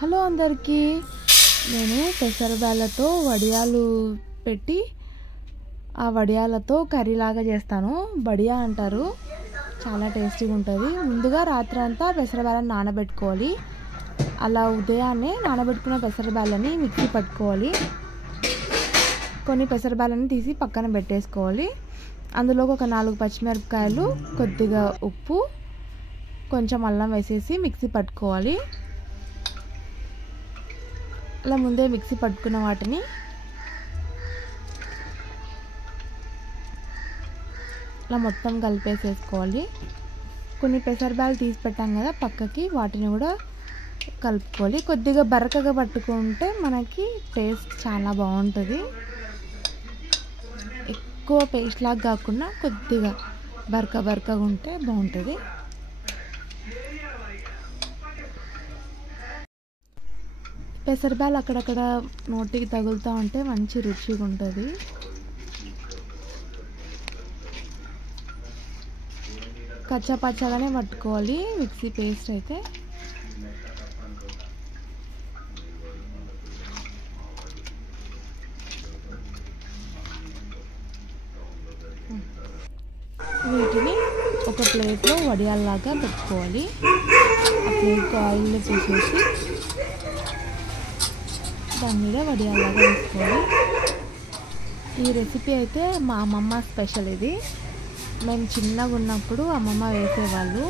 Hello అందరికీ, నేను పెసరబ్యాళ్ళతో వడియాలు పెట్టి ఆ వడియాలతో కర్రీ లాగా చేస్తాను. బడియా అంటారు. చాలా టేస్టీగా ఉంటుంది. ముందుగా రాత్రి అంతా పెసరబ్యాళ్ళని నానబెట్టుకోవాలి. అలా ఉదయాన్నే నానబెట్టుకున్న పెసరబ్యాళ్ళని మిక్సీ పట్టుకోవాలి. కొన్ని పెసరబ్యాళ్ళని తీసి పక్కన పెట్టేసుకోవాలి. అందులోకి ఒక 4 పచ్చిమిరపకాయలు, కొద్దిగా ఉప్పు, కొంచెం అల్లం వేసేసి మిక్సీ పట్టుకోవాలి. అలా ముందే మిక్సీ పట్టుకున్న వాటిని అలా మొత్తం కలిపేసేసుకోవాలి. కొన్ని పెసరబ్యాళ్ళు తీసి పెట్టాం కదా పక్కకి, వాటిని కూడా కలుపుకోవాలి. కొద్దిగా బరకగా పట్టుకుంటే మనకి టేస్ట్ చాలా బాగుంటుంది. ఎక్కువ పేస్ట్ లాగా కాకుండా కొద్దిగా బరకగా ఉంటే బాగుంటుంది. పెసరబ్యాళ్ళు అక్కడక్కడ నోటికి తగులుతూ ఉంటే మంచి రుచిగా ఉంటుంది. కచ్చా పచ్చగానే పట్టుకోవాలి మిక్సీ పేస్ట్ అయితే. వీటిని ఒక ప్లేట్లో వడియాల్లాగా పెట్టుకోవాలి. ఆ ప్లేట్కి ఆయిల్ పోసేసి దాని మీద వడియాల్లాగా వేసుకోవాలి. ఈ రెసిపీ అయితే మా అమ్మమ్మ స్పెషల్. ఇది మేము చిన్నగా ఉన్నప్పుడు అమ్మమ్మ వేసేవాళ్ళు.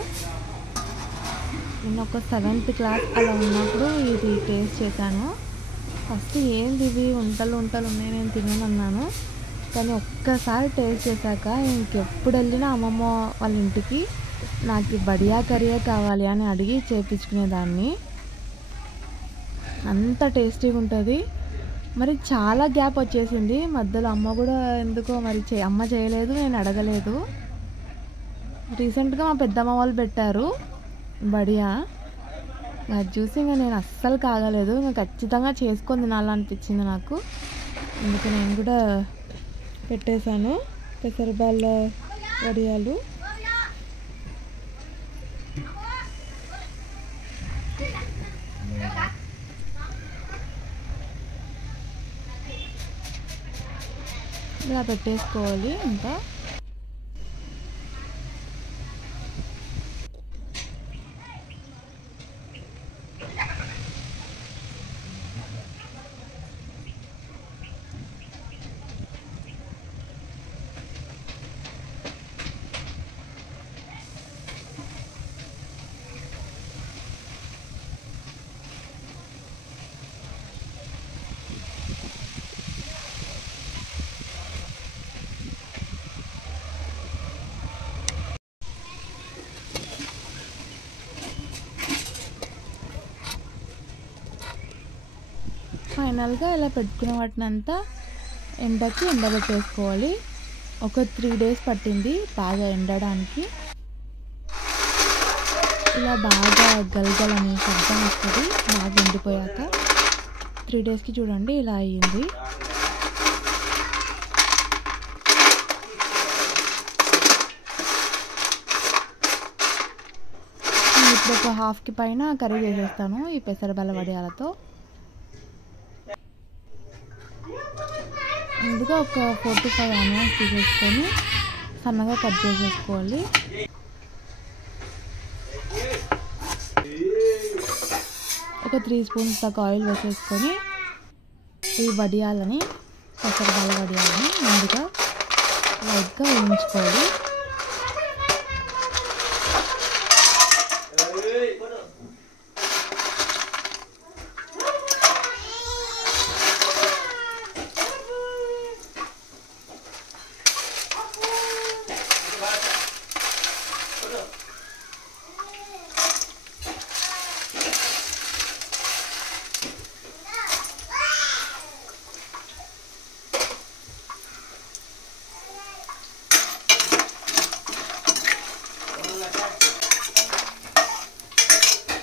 నేను ఒక 7th క్లాస్ అలా ఉన్నప్పుడు ఇది టేస్ట్ చేశాను. ఫస్ట్ ఏంది ఇవి ఉంటలు ఉన్నాయి, నేను తిననన్నాను. కానీ ఒక్కసారి టేస్ట్ చేశాక ఇంకెప్పుడు వెళ్ళినా అమ్మమ్మ వాళ్ళ ఇంటికి నాకు బడియా కర్రీయే కావాలి అని అడిగి చేయించుకునేదాన్ని. అంత టేస్టీగా ఉంటుంది. మరి చాలా గ్యాప్ వచ్చేసింది మధ్యలో. అమ్మ కూడా ఎందుకో మరి అమ్మ చేయలేదు, నేను అడగలేదు. రీసెంట్గా మా పెద్దమ్మ వాళ్ళు పెట్టారు బడియా. అది చూసి ఇంకా నేను అస్సలు కాగలేదు. ఇంకా ఖచ్చితంగా చేసుకొని తినాలనిపించింది నాకు. అందుకు నేను కూడా పెట్టేశాను పెసరబ్యాళ్ళ వడియాలు. ఇలా పెట్టేసుకోవాలి ఇంకా. ఫైనల్గా ఇలా పెట్టుకున్న వాటిని అంతా ఎండకి ఎండబెట్టేసుకోవాలి. ఒక 3 days పట్టింది బాగా ఎండడానికి. ఇలా బాగా గలగలని శబ్దం వస్తుంది బాగా ఎండిపోయాక. 3 daysకి చూడండి ఇలా అయ్యింది. ఇప్పుడు ఒక 1/2కి పైన కర్రీ చేసేస్తాను ఈ పెసరబ్యాళ్ళ వడియాలతో. ముందుగా ఒక 4 to 5 ఆనియన్స్ తీసేసుకొని సన్నగా కట్ చేసేసుకోవాలి. ఒక 3 spoons దాకా ఆయిల్ వేసేసుకొని ఈ వడియాలని, పెసరబ్యాళ్ళ వడియాలని ముందుగా లైట్గా వేయించుకోవాలి.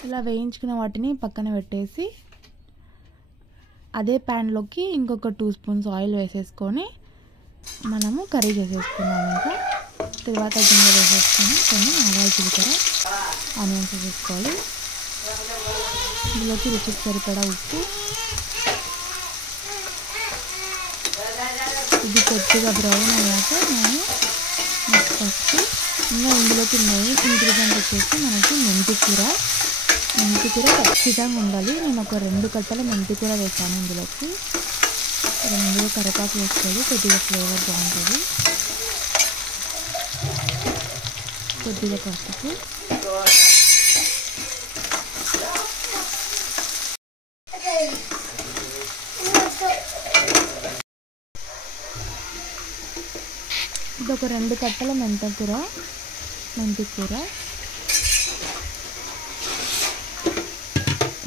ఇలా వేయించుకున్న వాటిని పక్కన పెట్టేసి అదే ప్యాన్లోకి ఇంకొక 2 spoons ఆయిల్ వేసేసుకొని మనము కర్రీ చేసేసుకున్నాము. ఇంకా తర్వాత గింజ వేసేసుకొని కొన్ని ఆవాలు, జీలకర్ర, ఆనియన్స్ వేసుకోవాలి. ఇందులోకి రుచికి సరిపడా ఉప్పు, ఇది కొద్దిగా బ్రౌన్ అయ్యాక నేను ఫస్ట్ ఇంకా ఇందులోకి మెయిన్ ఇంగ్రీడియంట్ వచ్చేసి మనకి మెంతి కూర ఖచ్చితంగా ఉండాలి. నేను ఒక 2 కట్టల మెంతి కూర వేసాను ఇందులోకి. ఇందులో కరివేపాకు వేసుకోవాలి, కొద్దిగా ఫ్లేవర్ బాగుంటుంది. కొద్దిగా పసుపు, ఇది ఒక 2 కట్టల మెంతి కూర.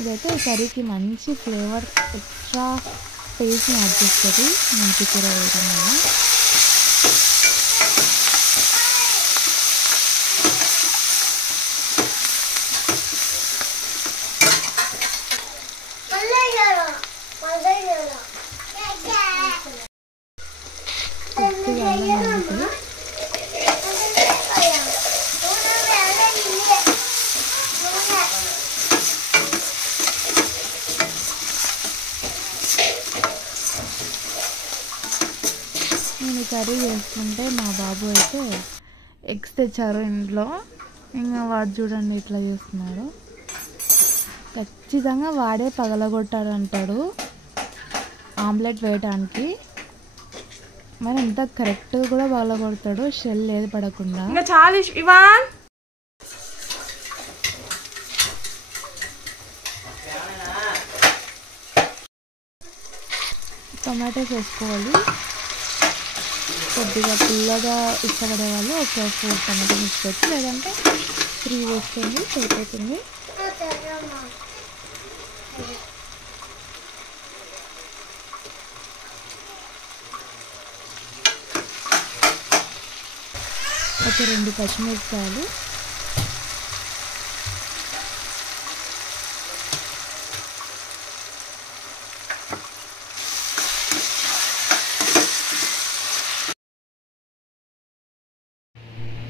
ఇదైతే ఈ కర్రీకి మంచి ఫ్లేవర్, ఎక్స్ట్రా టేస్ట్ని యాడ్ చేస్తుంది మెంతి కూర వేయడం వల్ల. నేను కర్రీ చేస్తుంటే మా బాబు అయితే ఎగ్స్ తెచ్చారు ఇంట్లో. ఇంకా వాడు చూడండి ఇట్లా చేస్తున్నాడు. ఖచ్చితంగా వాడే పగలగొట్టాడు అంటాడు ఆమ్లెట్ వేయడానికి. మరి ఎంత కరెక్ట్గా కూడా పగలగొడతాడు, షెల్ ఏది పడకుండా. ఇంకా చాలా ఇవాన్ టొమాటోస్ వేసుకోవాలి. కొద్దిగా పుల్లగా ఇష్టపడే వాళ్ళు ఒక 4 టమాటోస్ వేసుకోవచ్చు, లేదంటే 3 వేసుకోండి సరిపోతుంది. ఒక 2 పచ్చిమిరపకాయలు,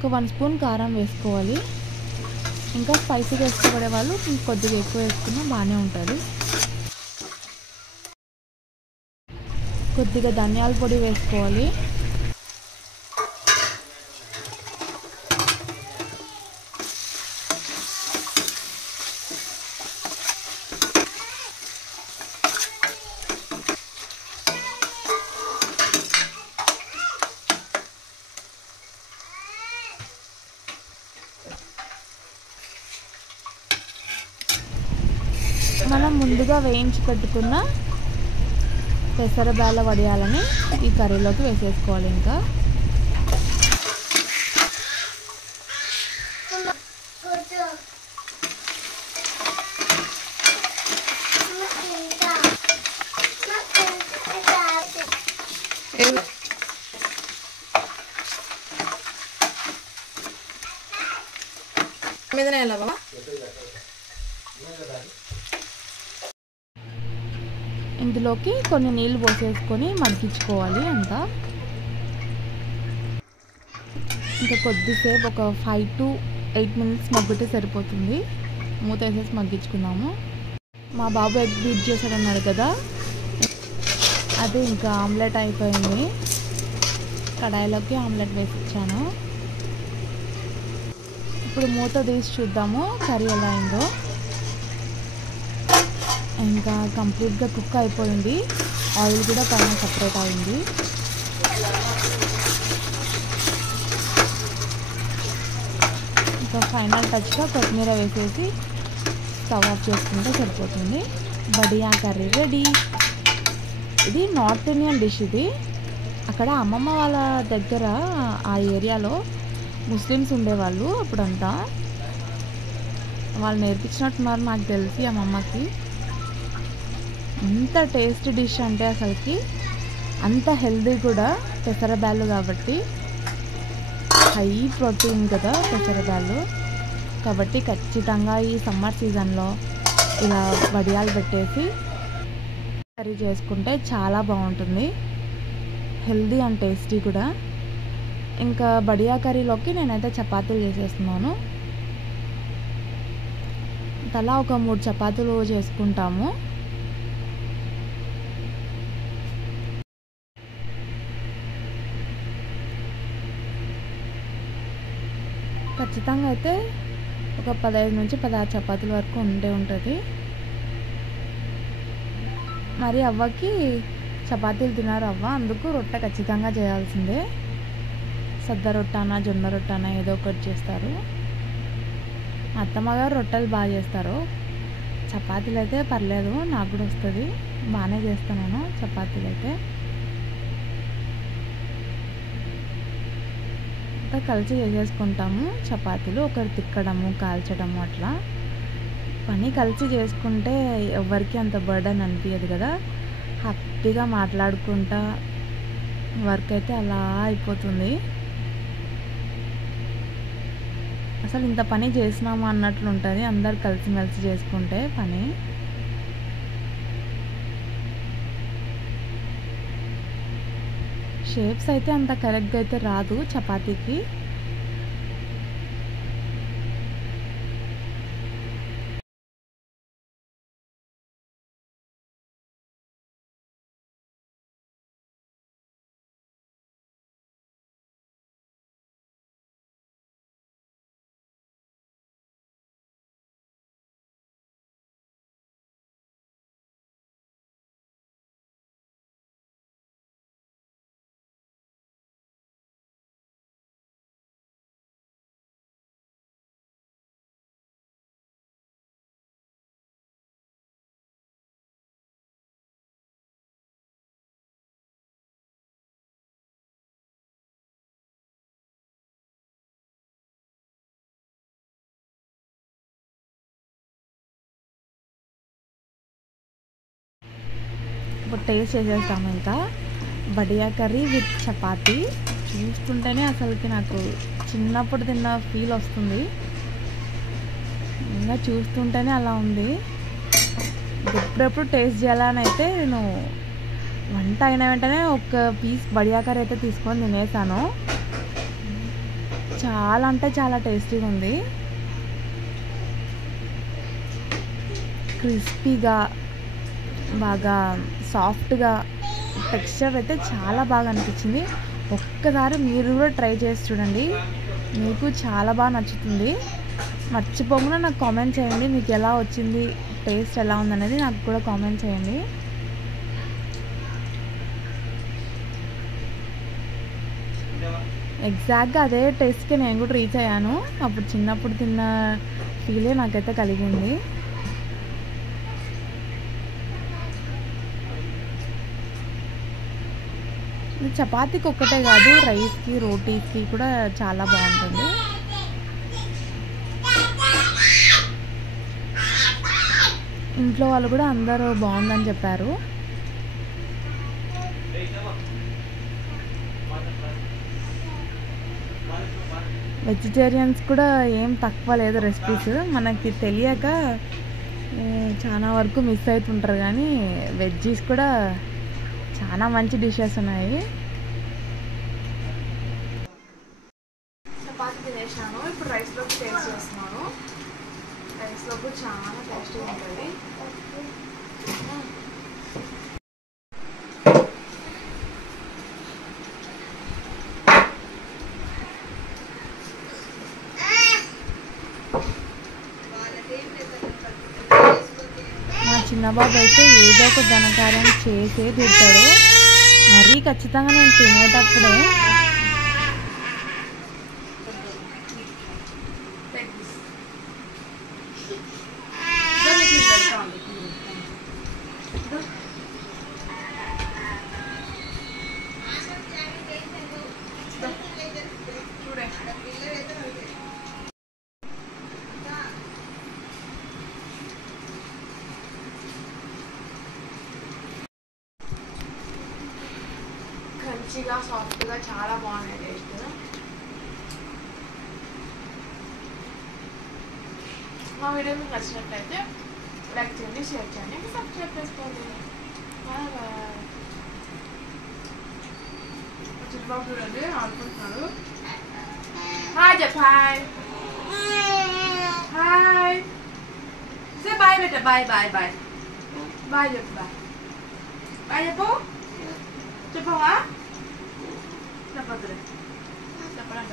ఒక 1 స్పూన్ కారం వేసుకోవాలి. ఇంకా స్పైసీగా ఇష్టపడే వాళ్ళు కొద్దిగా ఎక్కువ వేసుకున్నా బాగానే ఉంటుంది. కొద్దిగా ధనియాల పొడి వేసుకోవాలి. మనం ముందుగా వేయించి పెట్టుకున్న పెసరబ్యాళ్ళ వడియాలని ఈ కర్రీలోకి వేసేసుకోవాలి. ఇంకా ఇందులోకి కొన్ని నీళ్ళు పోసేసుకొని మగ్గించుకోవాలి అంతా. ఇంకా కొద్దిసేపు ఒక 5 to 8 minutes మగ్గితే సరిపోతుంది. మూత వేసేసి మగ్గించుకున్నాము. మా బాబు ఎగ్ బీట్ చేశాడన్నాడు కదా, అది ఇంకా ఆమ్లెట్ అయిపోయింది. కడాయిలోకి ఆమ్లెట్ వేసి ఇచ్చాను. ఇప్పుడు మూత తీసి చూద్దాము కర్రీ ఎలా అయిందో. ఇంకా కంప్లీట్గా కుక్ అయిపోయింది, ఆయిల్ కూడా పైన సపరేట్ అయింది. ఇంకా ఫైనల్ టచ్గా కొత్తిమీర వేసేసి స్టవ్ ఆఫ్ చేసుకుంటే సరిపోతుంది. Badiya curry ready. ఇది నార్త్ ఇండియన్ డిష్. ఇది అక్కడ అమ్మమ్మ వాళ్ళ దగ్గర ఆ ఏరియాలో ముస్లిమ్స్ ఉండేవాళ్ళు. అప్పుడంతా వాళ్ళు నేర్పించినట్టున్నారు నాకు తెలిసి అమ్మమ్మకి. ఎంత టేస్టీ డిష్ అంటే అసలుకి అంత హెల్దీ కూడా. పెసరబ్యాళ్ళు కాబట్టి హై ప్రోటీన్ కదా పెసరబ్యాళ్ళు. కాబట్టి ఖచ్చితంగా ఈ సమ్మర్ సీజన్లో ఇలా వడియాలు పెట్టేసి కర్రీ చేసుకుంటే చాలా బాగుంటుంది, హెల్దీ అండ్ టేస్టీ కూడా. ఇంకా బడియా కర్రీలోకి నేనైతే చపాతీలు చేసేస్తున్నాను. తలా ఒక 3 చపాతీలు చేసుకుంటాము. ఖచ్చితంగా అయితే ఒక 15 నుంచి 16 చపాతీల వరకు ఉంటుంది. మరి అవ్వకి చపాతీలు తినారు అవ్వ, అందుకు రొట్టె ఖచ్చితంగా చేయాల్సిందే. సద్ద రొట్టెనా జొన్న రొట్టెనా ఏదో ఒకటి చేస్తారు. అత్తమ్మగారు రొట్టెలు బాగా చేస్తారు. చపాతీలు అయితే పర్లేదు, నాకు కూడా వస్తుంది, బాగానే చేస్తాను నేను చపాతీలు అయితే. అంతా కలిసి చేసేసుకుంటాము చపాతీలు. ఒకరు తిక్కడము కాల్చడము అట్లా పని కలిసి చేసుకుంటే ఎవరికి అంత బర్డన్ అనిపించదు కదా. హ్యాపీగా మాట్లాడుకుంటా వర్క్ అయితే అలా అయిపోతుంది. అసలు ఇంత పని చేసినాము అన్నట్లు ఉంటుంది అందరు కలిసిమెలిసి చేసుకుంటే పని. షేప్స్ అయితే అంత కరెక్ట్గా అయితే రాదు చపాతీకి. ఇప్పుడు టేస్ట్ చేసేస్తాము. ఇంకా బడియా కర్రీ విత్ చపాతీ చూస్తుంటేనే అసలుకి నాకు చిన్నప్పుడు తిన్న ఫీల్ వస్తుంది. ఇంకా చూస్తుంటేనే అలా ఉంది. ఎప్పుడెప్పుడు టేస్ట్ చేయాలని అయితే నేను వంట అయిన వెంటనే ఒక పీస్ బడియా కర్రీ అయితే తీసుకొని తినేసాను. చాలా అంటే చాలా టేస్టీగా ఉంది. క్రిస్పీగా బాగా సాఫ్ట్గా టెక్స్చర్ అయితే చాలా బాగా అనిపించింది. ఒక్కసారి మీరు కూడా ట్రై చేసి చూడండి, మీకు చాలా బాగా నచ్చుతుంది. మర్చిపోకుండా నాకు కామెంట్ చేయండి, మీకు ఎలా వచ్చింది, టేస్ట్ ఎలా ఉందనేది నాకు కూడా కామెంట్ చేయండి. ఎగ్జాక్ట్గా అదే టేస్ట్కి నేను కూడా రీచ్ అయ్యాను. అప్పుడు చిన్నప్పుడు తిన్న ఫీలే నాకైతే కలిగింది. చపాతీకి ఒక్కటే కాదు, రైస్కి రోటీస్కి కూడా చాలా బాగుంటుంది. ఇంట్లో వాళ్ళు కూడా అందరూ బాగుందని చెప్పారు. వెజిటేరియన్స్ కూడా ఏం తక్కువ లేదు రెసిపీస్. మనకి తెలియక చాలా వరకు మిస్ అవుతుంటారు, కానీ వెజ్జీస్ కూడా చాలా మంచి డిషెస్ ఉన్నాయి. చపాతీ తినేసాను, ఇప్పుడు రైస్లోకి టేస్ట్ చేస్తున్నాను. రైస్లోకి చాలా టేస్టీగా ఉంటుంది. మా చిన్నబాబు అయితే ఏదో ఒక ఘనకార్యం చేసే తిడతాడు. మరీ ఖచ్చితంగా నేను తినేటప్పుడే క్రంచీగా సాఫ్ట్గా చాలా బాగున్నాయి టేస్ట్. మా వీడియో మీకు నచ్చినట్లయితే లైక్ చేయండి, షేర్ చేయండి, సబ్స్క్రైబ్ చేసుకోండి. చిన్నబాబు చూడండి ఆడుకుంటున్నాడు. హాయ్ చెప్ప హాయ్ హాయ్. సే బాయ్ బేట బాయ్ బాయ్ బాయ్ బాయ్ చెప్పు బాయ్ బాయ్ చెప్పు చెప్పవా చెప్పొద్దులే చెప్పడం